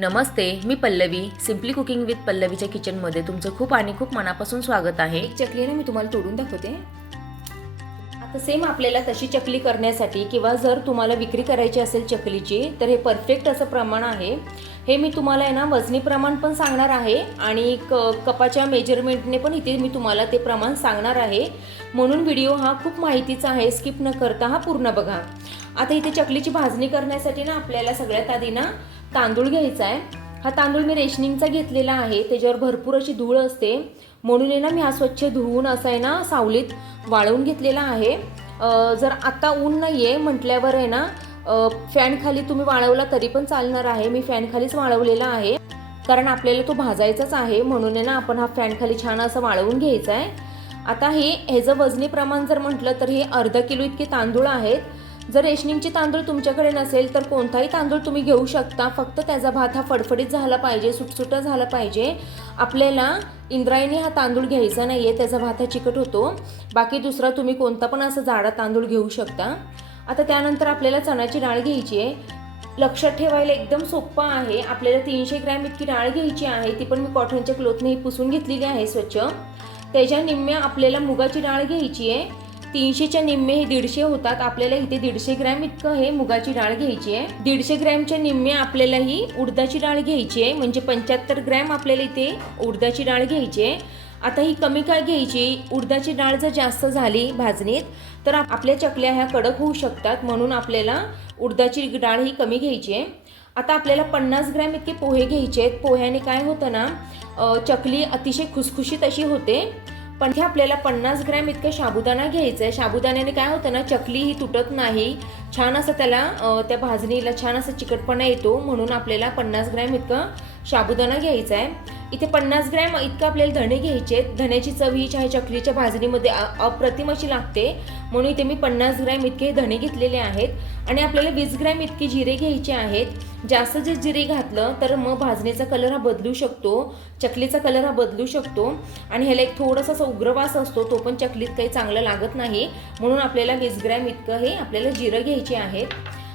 नमस्ते, मी Pallavi. Simply cooking with पल्लवीच्या किचनमध्ये तुमचं खूप आणि खूप मनापासून स्वागत आहे. चकली ना मी तुम्हाला तोडून दाखवते. आता सेम आपल्याला तशी चकली करण्यासाठी किंवा जर तुम्हाला विक्री करायची असेल चकलीची तर हे परफेक्ट असं प्रमाण आहे. हे मी तुम्हाला आहे ना वजनी प्रमाण पण सांगणार आहे आणि कपाच्या मेजरमेंटने पण इथे मी तुम्हाला ते प्रमाण सांगणार आहे. म्हणून व्हिडिओ हा खूप माहितीचा आहे, स्किप न करता हा पूर्ण बघा. आता इथे चकलीची भाजणी करण्यासाठी ना आपल्याला सगळ्यात आधी ना तांदूळ घ्यायचा आहे. हा तांदूळ मी रेशनिंगचा घेतलेला आहे, त्याच्यावर भरपूर अशी धूळ असते म्हणून आहे ना मी हा स्वच्छ धुवून असा आहे ना सावलीत वाळवून घेतलेला आहे. जर आता ऊन नाही आहे म्हटल्यावर आहे ना फॅन खाली तुम्ही वाळवला तरी पण चालणार आहे. मी फॅन खालीच वाळवलेला आहे कारण आपल्याला तो भाजायचाच आहे, म्हणून आहे ना आपण हा फॅन खाली छान असं वाळवून घ्यायचा आहे. आता ह्याचं वजनी प्रमाण जर म्हटलं तर हे अर्धा किलो इतके तांदूळ आहेत. जर रेशनिंगचे तांदूळ तुमच्याकडे नसेल तर कोणताही तांदूळ तुम्ही घेऊ शकता, फक्त त्याचा भात हा फडफडीत झाला पाहिजे, सुटसुटा झाला पाहिजे. आपल्याला इंद्रायणी हा तांदूळ घ्यायचा नाही आहे, त्याचा भात हा चिकट होतो. बाकी दुसरा तुम्ही कोणता पण असं जाडा तांदूळ घेऊ शकता. आता त्यानंतर आपल्याला चण्याची डाळ घ्यायची आहे. लक्षात ठेवायला एकदम सोपं आहे. आपल्याला 300 ग्रॅम इतकी डाळ घ्यायची आहे. ती पण मी कॉटनच्या क्लोथने पुसून घेतलेली आहे स्वच्छ. त्याच्या निम्म्या आपल्याला मुगाची डाळ घ्यायची आहे. 300च्या निम्मे हे 150 होतात. आपल्याला इथे 150 ग्रॅम इतकं हे मुगाची डाळ घ्यायची आहे. 150 ग्रॅमच्या निम्मे आपल्याला ही उडदाची डाळ घ्यायची आहे, म्हणजे 75 ग्रॅम आपल्याला इथे उडदाची डाळ घ्यायची आहे. आता ही कमी काय घ्यायची, उडदाची डाळ जर जास्त झाली भाजणीत तर आपल्या चकल्या ह्या कडक होऊ शकतात, म्हणून आपल्याला उडदाची डाळ ही कमी घ्यायची आहे. आता आपल्याला 50 ग्रॅम इतके पोहे घ्यायचे आहेत. पोह्याने काय होतं ना चकली अतिशय खुसखुशीत अशी होते. पण हे आपल्याला 50 ग्रॅम इतकं साबुदाणा घ्यायचं आहे. साबुदाण्याने काय होतं ना चकली ही तुटत नाही, छान असं त्याला त्या भाजणीला छान असं चिकटपणा येतो, म्हणून आपल्याला 50 ग्रॅम इतकं साबुदाणा घ्यायचा आहे. इथे 50 ग्रॅम इतकं आपल्याला धणे घ्यायचे आहेत. धण्याची चव ही चकलीच्या भाजणीमध्ये अप्रतिम अशी लागते, म्हणून इथे मी 50 ग्रॅम इतके धणे घेतलेले आहेत. आणि आपल्याला 20 ग्रॅम इतके जिरे घ्यायचे आहेत. जास्त जे जिरे घातलं तर मग भाजणीचा कलर हा बदलू शकतो, चकलीचा कलर हा बदलू शकतो आणि ह्याला एक थोडासा असा उग्रवास असतो, तो पण चकलीत काही चांगलं लागत नाही, म्हणून आपल्याला 20 ग्रॅम इतकं हे आपल्याला जिरं घ्यायचे आहेत.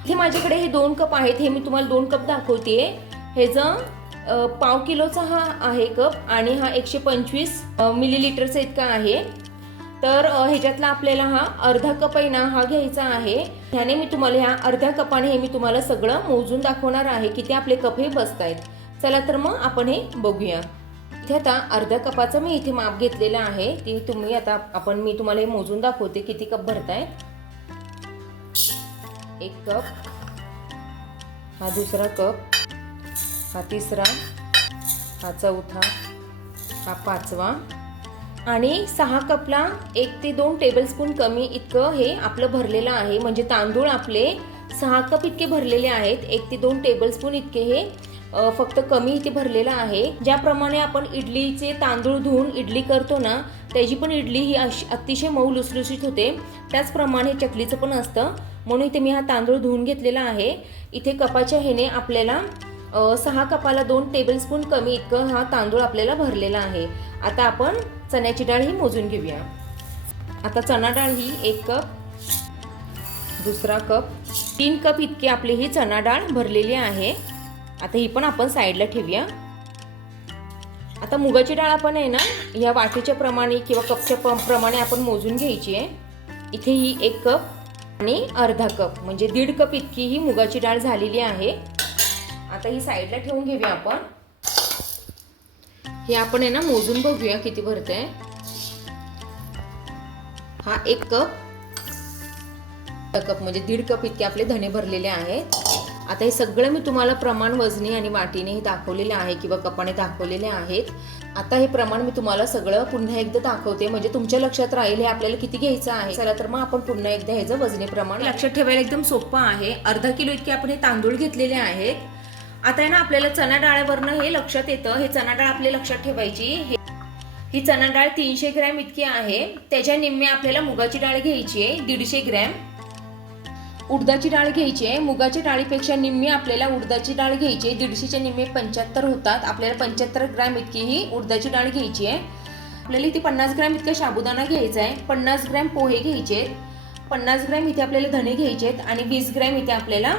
हे माझ्याकडे हे 2 कप आहेत. हे मी तुम्हाला 2 कप दाखवते. ह्याचं पाव किलोचा हा आहे कप आणि हा 125 मिलीलिटरचा इतका आहे. तर ह्याच्यातला आपल्याला हा अर्धा कप आहे ना हा घ्यायचा आहे. ह्याने मी तुम्हाला ह्या अर्ध्या कपाने हे मी तुम्हाला सगळं मोजून दाखवणार आहे किती आपले कप हे बसतायत. चला तर मग आपण हे बघूया. इथे आता अर्ध्या कपाचं मी इथे माप घेतलेलं आहे. ती तुम्ही आता मी तुम्हाला हे मोजून दाखवते किती कप भरतायत. 1 कप, हा दुसरा कप, हा तिसरा, हा चौथा, हा पाचवा आणि 6 कपला 1 ते 2 टेबलस्पून कमी इतकं हे आपलं भरलेलं आहे. म्हणजे तांदूळ आपले 6 कप इतके भरलेले आहेत. 1 ते 2 टेबलस्पून इतके हे फक्त कमी इथे भरलेलं आहे. ज्याप्रमाणे आपण इडलीचे तांदूळ धुवून इडली करतो ना, त्याची पण इडली ही अतिशय मऊ लुसलुसीत होते, त्याचप्रमाणे चकलीचं पण असतं, म्हणून इथे मी हा तांदूळ धुवून घेतलेला आहे. इथे कपाच्या ह्याने आपल्याला 6 कपाला 2 टेबलस्पून कमी इतकं हा तांदूळ आपल्याला भरलेला आहे. आता आपण चण्याची डाळ ही मोजून घेऊया. आता चणा डाळ ही 1 कप, दुसरा कप, 3 कप इतकी आपली ही चणा डाळ भरलेली आहे. आता ही पण आपण साईडला ठेवूया. आता मुगाची डाळ आपण आहे ना ह्या वाटीच्या प्रमाणे किंवा कपच्या प्रमाणे आपण मोजून घ्यायची आहे. इथे ही 1 कप आणि अर्धा कप म्हणजे 1.5 कप इतकी ही मुगाची डाळ झालेली आहे. आता ही साईडला ठेवून घेऊया आपण. हे आपण आहे ना मोजून बघूया किती भरतंय. हा 1 कप म्हणजे 1.5 कप इतके आपले धणे भरलेले आहेत. आता हे सगळं मी तुम्हाला प्रमाण वजनी आणि वाटीने दाखवलेले आहे किंवा कपाने दाखवलेले आहेत. आता हे प्रमाण मी तुम्हाला सगळं पुन्हा एकदा दाखवते, म्हणजे तुमच्या लक्षात राहील हे आपल्याला किती घ्यायचं आहे. चला तर मग आपण पुन्हा एकदा ह्याचं वजनी प्रमाण लक्षात ठेवायला एकदम सोपं आहे. अर्धा किलो इतके आपण हे तांदूळ घेतलेले आहेत. आता आहे ना आपल्याला चणा डाळवरनं हे लक्षात येतं. हे चणा डाळ आपल्या लक्षात ठेवायची. ही चणा डाळ 300 ग्रॅम इतकी आहे. त्याच्या निम्मे आपल्याला मुगाची डाळ घ्यायची आहे 150 ग्रॅम. उडदाची डाळ घ्यायची आहे. मुगाच्या डाळीपेक्षा निम्मी आपल्याला उडदाची डाळ घ्यायची आहे. 150च्या निम्मे 75 होतात. आपल्याला 75 ग्रॅम इतकी ही उडदाची डाळ घ्यायची आहे. आपल्याला इथे 50 ग्रॅम इतका साबुदाणा घ्यायचा आहे. 50 ग्रॅम पोहे घ्यायचे आहेत. 50 ग्रॅम इथे आपल्याला धणे घ्यायचे आहेत आणि 20 ग्रॅम इथे आपल्याला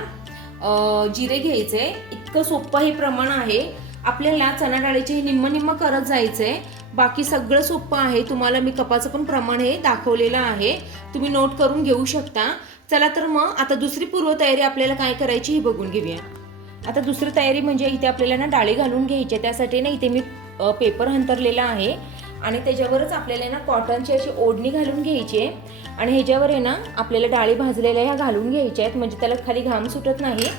जिरे घ्यायचे. इतकं सोपं हे प्रमाण आहे. आपल्याला चणा डाळीचे हे निम्म करत जायचंय. बाकी सगळं सोपं आहे. तुम्हाला मी कपाचं पण प्रमाण हे दाखवलेलं आहे, तुम्ही नोट करून घेऊ शकता. चला तर मग आता दुसरी पूर्वतयारी आपल्याला काय करायची हे बघून घेऊया. आता दुसरी तयारी म्हणजे इथे आपल्याला ना डाळी घालून घ्यायच्या. त्यासाठी ना इथे मी पेपर अंथरलेला आहे आणि त्याच्यावरच आपल्याला ना कॉटनची अशी ओढणी घालून घ्यायची आहे आणि ह्याच्यावर आहे ना आपल्याला डाळी भाजलेल्या ह्या घालून घ्यायच्या आहेत, म्हणजे त्याला खाली घाम सुटत नाही.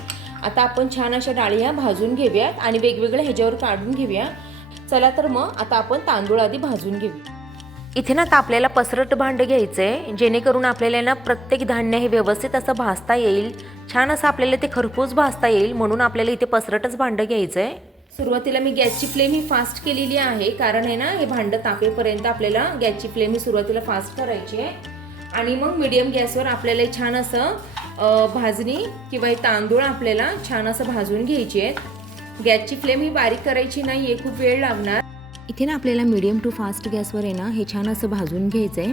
आता आपण छान अशा डाळी ह्या भाजून घेऊयात आणि वेगवेगळ्या ह्याच्यावर काढून घेऊया. चला तर मग आता आपण तांदूळ आधी भाजून घेऊया. इथे ना आता आपल्याला पसरट भांडं घ्यायचं आहे, जेणेकरून आपल्याला ना प्रत्येक धान्य हे व्यवस्थित असं भाजता येईल, छान असं आपल्याला ते खरपूस भाजता येईल, म्हणून आपल्याला इथे पसरटच भांडं घ्यायचं आहे. सुरुवातीला मी गॅसची फ्लेम ही फास्ट केलेली आहे, कारण आहे ना हे भांडं तापेपर्यंत आपल्याला गॅसची फ्लेम ही सुरुवातीला फास्ट करायची आहे आणि मग मीडियम गॅसवर आपल्याला छान असं भाजणी किंवा हे तांदूळ आपल्याला छान असं भाजून घ्यायचे आहेत. गॅसची फ्लेम ही बारीक करायची नाही आहे, खूप वेळ लागणार. इथे ना आपल्याला मीडियम टू फास्ट गॅसवर आहे ना हे छान असं भाजून घ्यायचं आहे.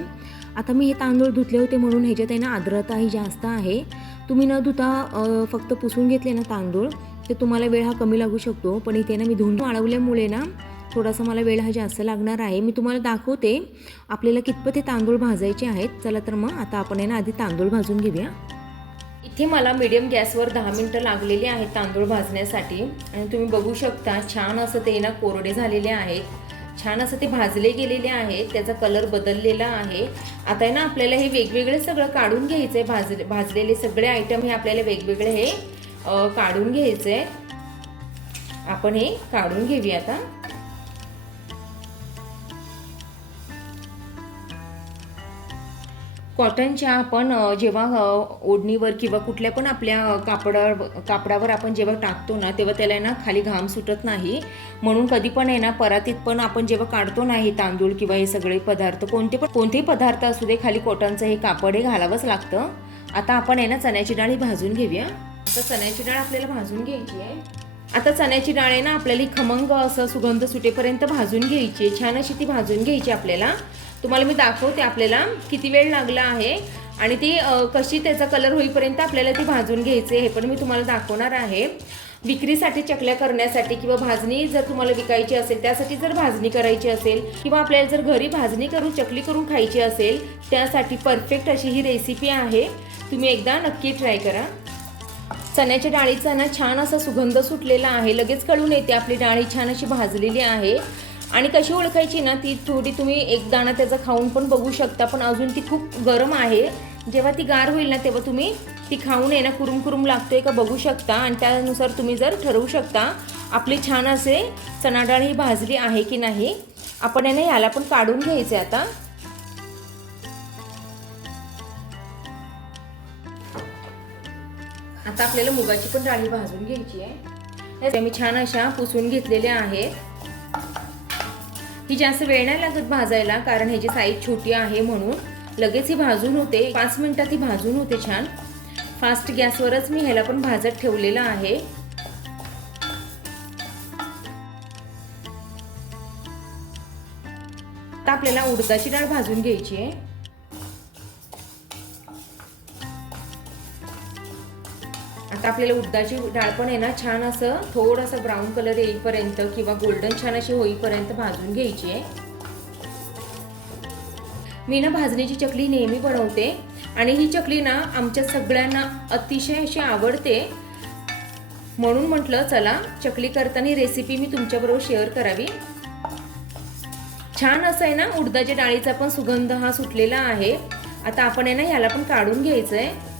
आता मी हे तांदूळ धुतले होते म्हणून ह्याच्यात आहे ना आर्द्रताही जास्त आहे. तुम्ही न धुता फक्त पुसून घेतले ना तांदूळ तर तुम्हाला वेळ हा कमी लागू शकतो, पण इथे ना मी धुवून वाळवल्यामुळे ना थोडासा मला वेळ हा जास्त लागणार आहे. मी तुम्हाला दाखवते आपल्याला कितपत हे तांदूळ भाजायचे आहेत. चला तर मग आता आपण आहे ना आधी तांदूळ भाजून घेऊया. इथे मला मीडियम गॅसवर 10 मिनटं लागलेली आहेत तांदूळ भाजण्यासाठी आणि तुम्ही बघू शकता छान असं ते ना कोरडे झालेले आहेत, छान असं ते भाजले गेलेले आहेत, त्याचा कलर बदललेला आहे. आता आहे ना आपल्याला हे वेगवेगळे सगळं काढून घ्यायचं आहे. भाजलेले सगळे आयटम हे आपल्याला वेगवेगळे हे काढून घ्यायचे आहे. आपण हे काढून घेऊया आता. कॉटनच्या आपण जेव्हा ओढणीवर किंवा कुठल्या पण आपल्या कापडावर आपण जेव्हा टाकतो ना तेव्हा त्याला ना खाली घाम सुटत नाही, म्हणून कधी पण आहे ना परातीत पण आपण जेव्हा काढतो ना हे तांदूळ किंवा हे सगळे पदार्थ कोणतेही पदार्थ असू दे खाली कॉटनचं हे कापड हे घालावंच लागतं. आता आपण आहे ना चण्याची डाळ भाजून घेऊया. आता चण्याची डाळ आपल्याला भाजून घ्यायची आहे. आता चण्याची डाळ आहे ना आपल्याला खमंग असं सुगंध सुटेपर्यंत भाजून घ्यायची, छान अशी ती भाजून घ्यायची आपल्याला. तुम्हाला मी दाखवते आपल्याला किती वेळ लागला आहे आणि ती कशी त्याचा कलर होईपर्यंत आपल्याला ती भाजून घ्यायचे हे पण मी तुम्हाला दाखवणार आहे. विक्रीसाठी चकल्या करण्यासाठी किंवा भाजणी जर तुम्हाला विकायची असेल त्यासाठी जर भाजणी करायची असेल किंवा आपल्याला जर घरी भाजणी करून चकली करून खायची असेल त्यासाठी परफेक्ट अशी ही रेसिपी आहे. तुम्ही एकदा नक्की ट्राय करा. चण्याच्या डाळीचा ना छान असा सुगंध सुटलेला आहे, लगेच कळून येते आपली डाळी छान अशी भाजलेली आहे. आणि कशी ओळखायची ना ती थोडी तुम्ही एक दाणा त्याचा खाऊन पण बघू शकता, पण अजून ती खूप गरम आहे. जेव्हा ती गार होईल ना तेव्हा तुम्ही ती खाऊन आहे ना कुरुम लागतोय का बघू शकता आणि त्यानुसार तुम्ही जर ठरवू शकता आपली छान असे चणा डाळ ही भाजली आहे की नाही. आपण आहे ना याला पण काढून घ्यायचे. आता आपल्याला मुगाची पण डाळी भाजून घ्यायची आहे. हे मी छान अशा पुसून घेतलेल्या आहेत. ही जास्त वेळ नाही लागत भाजायला, कारण ह्याची साईज छोटी आहे म्हणून लगेच ही भाजून होते. 5 मिनिटात ही भाजून होते छान. फास्ट गॅसवरच मी ह्याला पण भाजत ठेवलेला आहे. आता आपल्याला उडदाची डाळ भाजून घ्यायची आहे. आता आपल्याला उडदाची डाळ पण आहे ना छान असं थोडंसं ब्राऊन कलर येईपर्यंत किंवा गोल्डन छान अशी होईपर्यंत भाजून घ्यायची आहे. मी ना भाजणीची चकली नेहमी बनवते आणि ही चकली ना आमच्या सगळ्यांना अतिशय अशी आवडते, म्हणून म्हटलं चला चकली करताना रेसिपी मी तुमच्याबरोबर शेअर करावी. छान असं आहे ना उडदाच्या डाळीचा पण सुगंध हा सुटलेला आहे. आता आपण आहे ना ह्याला पण काढून घ्यायचं आहे.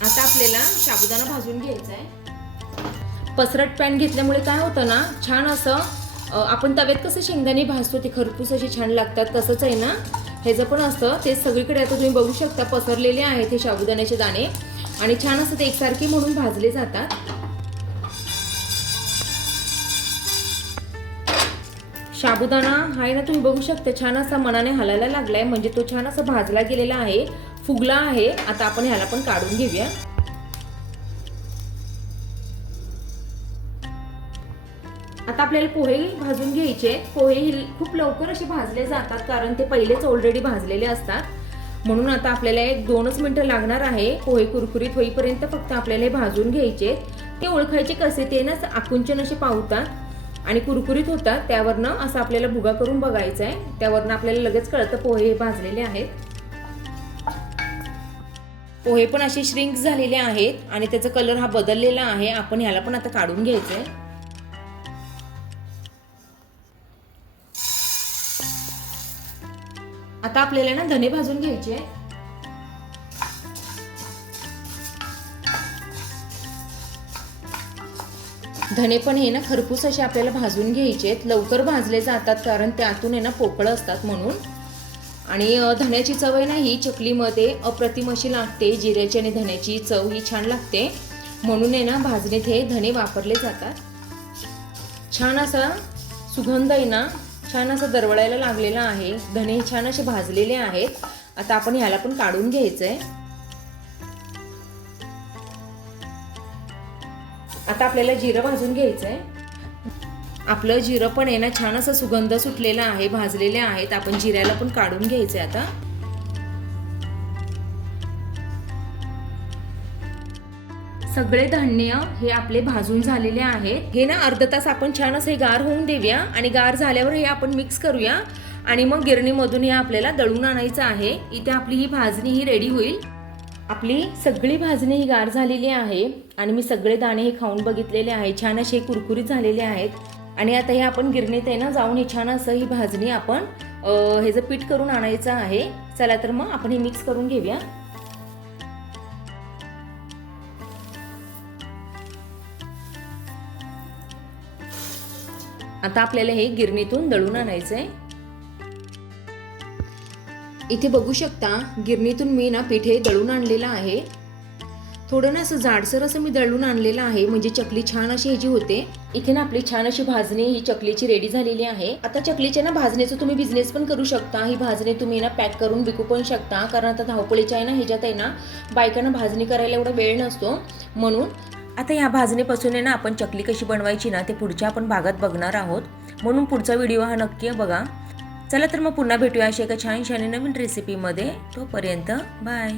आता आपल्याला साबुदाणा भाजून घ्यायचा आहे. पसरट पॅन घेतल्यामुळे काय होतं ना छान असं आपण तव्यात कसं शेंगदाणे भाजतो ते खरपूस असे छान लागतात, तसंच आहे ना ह्याचं पण असतं. ते सगळीकडे आता तुम्ही बघू शकता पसरलेले आहेत हे साबुदाण्याचे दाणे आणि छान असं ते एकसारखे म्हणून भाजले जातात. साबुदाणा आहे ना तुम्ही बघू शकता छान असा मनाने हलायला लागलाय, म्हणजे तो छान असा भाजला गेलेला आहे, फुगला आहे. आता आपण ह्याला पण काढून घेऊया. आता आपल्याला पोहे भाजून घ्यायचे. पोहे खूप लवकर असे भाजले जातात कारण ते पहिलेच ऑलरेडी भाजलेले असतात, म्हणून आता आपल्याला 2च मिनटं लागणार आहे पोहे कुरकुरीत होईपर्यंत. फक्त आपल्याला हे भाजून घ्यायचे. ते ओळखायचे कसे, ते ना आकुंचन असे पावतात आणि कुरकुरीत होतात. त्यावरनं असं आपल्याला भुगा करून बघायचं आहे. त्यावरनं आपल्याला लगेच कळतं पोहे भाजलेले आहेत. पोहे पण असे श्रिंक झालेले आहेत आणि त्याचा कलर हा बदललेला आहे. आपण ह्याला पण आता काढून घ्यायचंय. आता आपल्याला ना धने भाजून घ्यायचे. धने पण हे ना खरपूस असे आपल्याला भाजून घ्यायचे. लवकर भाजले जातात कारण त्यातून आहे ना पोकळ असतात म्हणून. आणि धण्याची चव आहे ना ही चकलीमध्ये अप्रतिम अशी लागते. जिऱ्याची आणि धण्याची चव ही छान लागते म्हणून आहे ना भाजणीत हे धणे वापरले जातात. छान असा सुगंध आहे ना छान असा दरवळायला लागलेला आहे. धणे छान असे भाजलेले आहेत. आता आपण ह्याला पण काढून घ्यायचंय. आता आपल्याला जिरं भाजून घ्यायचंय. आपलं जिरं पण आहे ना छान असा सुगंध सुटलेला आहे, भाजलेले आहेत. आपण जिऱ्याला पण काढून घ्यायचंय. आता सगळे धान्य हे आपले भाजून झालेले आहेत. हे ना अर्धा तास आपण छान असे गार होऊन देऊया आणि गार झाल्यावर हे आपण मिक्स करूया आणि मग गिरणीमधून हे आपल्याला दळून आणायचं आहे. इथे आपली ही भाजणी ही रेडी होईल. आपली सगळी भाजणी ही गार झालेली आहे आणि मी सगळे दाणे हे खाऊन बघितलेले आहे. छान असे कुरकुरीत झालेले आहेत. आणि आता हे आपण गिरणीत आहे ना जाऊन हे छान असं ही भाजणी आपण ह्याचं पीठ करून आणायचं आहे. चला तर मग आपण हे मिक्स करून घेऊया. आता आपल्याला हे गिरणीतून दळून आणायचंय. इथे बघू शकता गिरणीतून मी ना पीठ हे दळून आणलेलं आहे. थोडं ना असं जाडसर असं मी दळून आणलेलं आहे म्हणजे चकली छान अशी ह्याची होते. इथे ना आपली छान अशी भाजणी ही चकलीची रेडी झालेली आहे. आता चकलीच्या ना भाजणीचा तुम्ही बिझनेस पण करू शकता. ही भाजणी तुम्ही ना पॅक करून विकू पण शकता कारण आता धावपळीच्या आहे ना ह्याच्यात आहे ना बायकांना भाजणी करायला एवढा वेळ नसतो म्हणून. आता ह्या भाजणीपासून आहे ना आपण चकली कशी बनवायची ना ते पुढच्या आपण भागात बघणार आहोत. म्हणून पुढचा व्हिडिओ हा नक्की बघा. चला तर मग पुन्हा भेटूया अशा एका छान नवीन रेसिपीमध्ये. तोपर्यंत बाय.